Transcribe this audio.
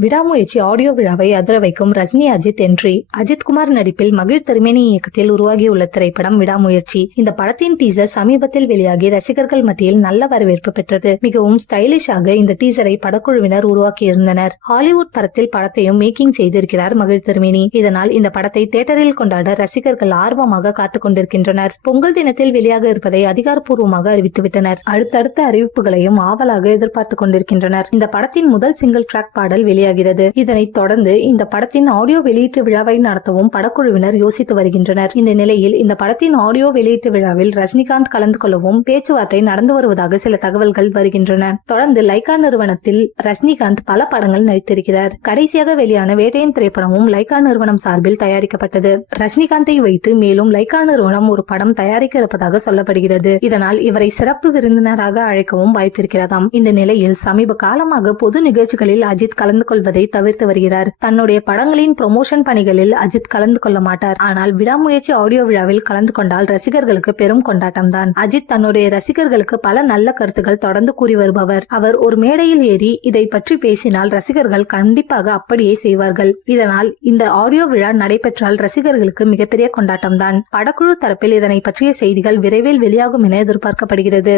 விடாமுயற்சி ஆடியோ விழாவை அதிர வைக்கும் ரஜினி அஜித் என்ட்ரி. அஜித்குமார் நடிப்பில் மகிழ் திருமேனி இயக்கத்தில் உருவாகியுள்ள திரைப்படம் விடாமுயற்சி. இந்த படத்தின் டீசர் சமீபத்தில் வெளியாகி ரசிகர்கள் மத்தியில் நல்ல வரவேற்பு பெற்றது. மிகவும் ஸ்டைலிஷாக இந்த டீசரை படக்குழுவினர் உருவாக்கியிருந்தனர். ஹாலிவுட் தரத்தில் படத்தையும் மேக்கிங் செய்திருக்கிறார் மகிழ் திருமேனி. இதனால் இந்த படத்தை தியேட்டரில் கொண்டாட ரசிகர்கள் ஆர்வமாக காத்துக் கொண்டிருக்கின்றனர். பொங்கல் தினத்தில் வெளியாக இருப்பதை அதிகாரப்பூர்வமாக அறிவித்துவிட்டனர். அடுத்தடுத்த அறிவிப்புகளையும் ஆவலாக எதிர்பார்த்துக் கொண்டிருக்கின்றனர். இந்த படத்தின் முதல் சிங்கிள் டிராக் பாடல் வெளியாகிறது. இதனைத் தொடர்ந்து இந்த படத்தின் ஆடியோ வெளியீட்டு விழாவை நடத்தவும் படக்குழுவினர் யோசித்து வருகின்றனர். இந்த நிலையில் இந்த படத்தின் ஆடியோ வெளியீட்டு விழாவில் ரஜினிகாந்த் கலந்து கொள்ளவும் பேச்சுவார்த்தை நடந்து வருவதாக சில தகவல்கள் வருகின்றன. தொடர்ந்து லைகா நிறுவனத்தில் ரஜினிகாந்த் பல படங்கள் நடித்திருக்கிறார். கடைசியாக வெளியான வேட்டையின் திரைப்படமும் லைகா நிறுவனம் சார்பில் தயாரிக்கப்பட்டது. ரஜினிகாந்தை வைத்து மேலும் லைகா நிறுவனம் ஒரு படம் தயாரிக்க இருப்பதாக சொல்லப்படுகிறது. இதனால் இவரை சிறப்பு விருந்தினராக அழைக்கவும் வாய்ப்பிருக்கிறதாம். இந்த நிலையில் சமீப காலமாக பொது நிகழ்ச்சிகளில் அஜித் கலந்து கொள்வதை தவிர்த்து வருகிறார். தன்னுடைய படங்களின் ப்ரொமோஷன் பணிகளில் அஜித் கலந்து கொள்ள மாட்டார். ஆனால் விடாமுயற்சி ஆடியோ விழாவில் கலந்து கொண்டால் ரசிகர்களுக்கு பெரும் கொண்டாட்டம் தான். அஜித் தன்னுடைய ரசிகர்களுக்கு பல நல்ல கருத்துக்கள் தொடர்ந்து கூறி வருபவர். அவர் ஒரு மேடையில் ஏறி இதை பற்றி பேசினால் ரசிகர்கள் கண்டிப்பாக அப்படியே செய்வார்கள். இதனால் இந்த ஆடியோ விழா நடைபெற்றால் ரசிகர்களுக்கு மிகப்பெரிய கொண்டாட்டம் தான். படக்குழு தரப்பில் இதனை பற்றிய செய்திகள் விரைவில் வெளியாகும் என எதிர்பார்க்கப்படுகிறது.